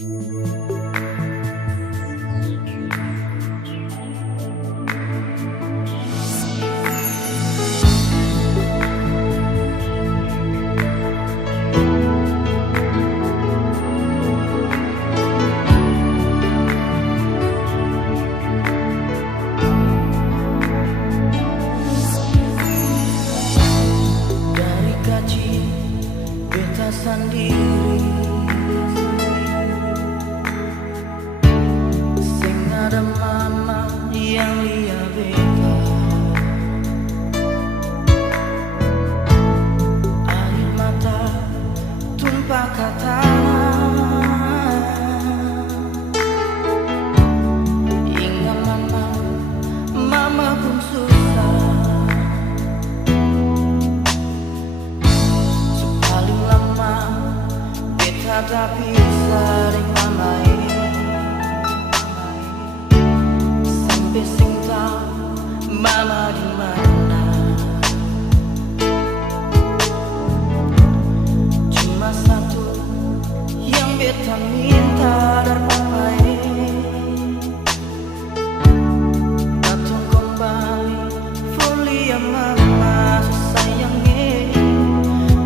Dari kaji beta sendiri, sing ada mama yang lihat beta. Air mata tumpah ke tanah, ingat mama, mama pun susah. Paling lama beta tak bisa dengan mama ini, sampai sing tahu mama di mana. Cuma satu yang beta minta dari papa ini, datang kembali folia mama sayangnya.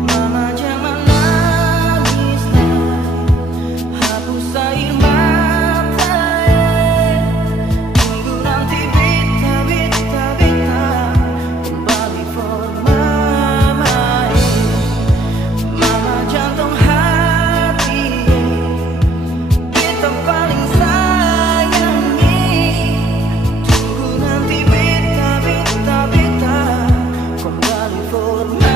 Mama jangan nangis, hapus air mata, tunggu nanti beta kembali for mama. Mama jantung hati, beta paling sayangi, tunggu nanti beta kembali for mama.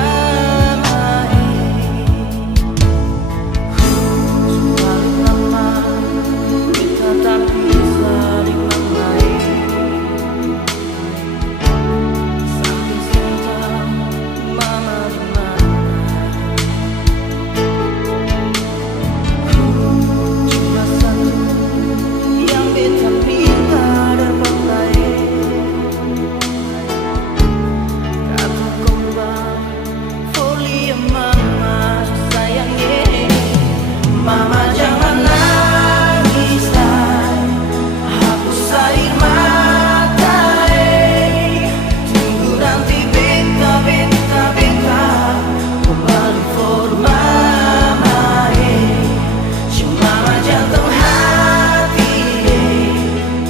Mama jangan nangis, hapus air mata, tunggu nanti beta kembali for mama. Mama jantung hati,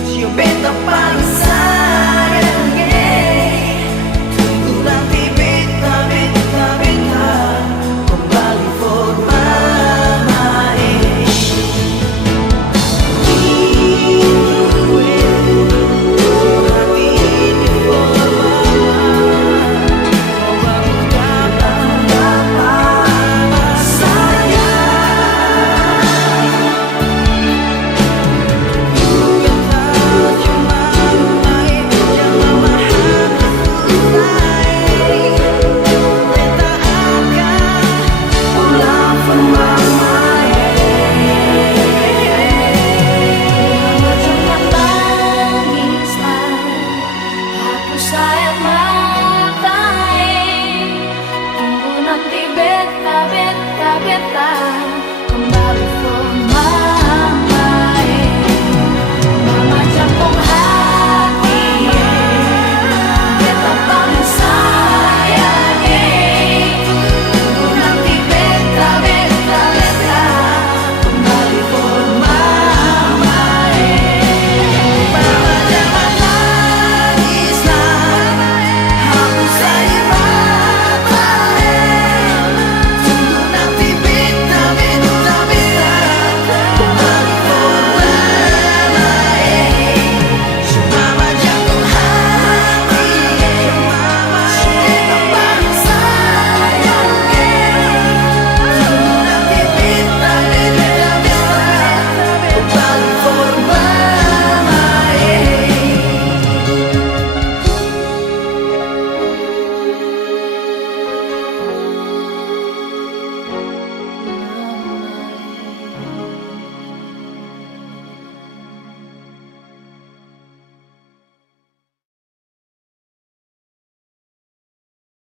si beta paling sayang, tunggu nanti beta kembali for mama. Beta kembali for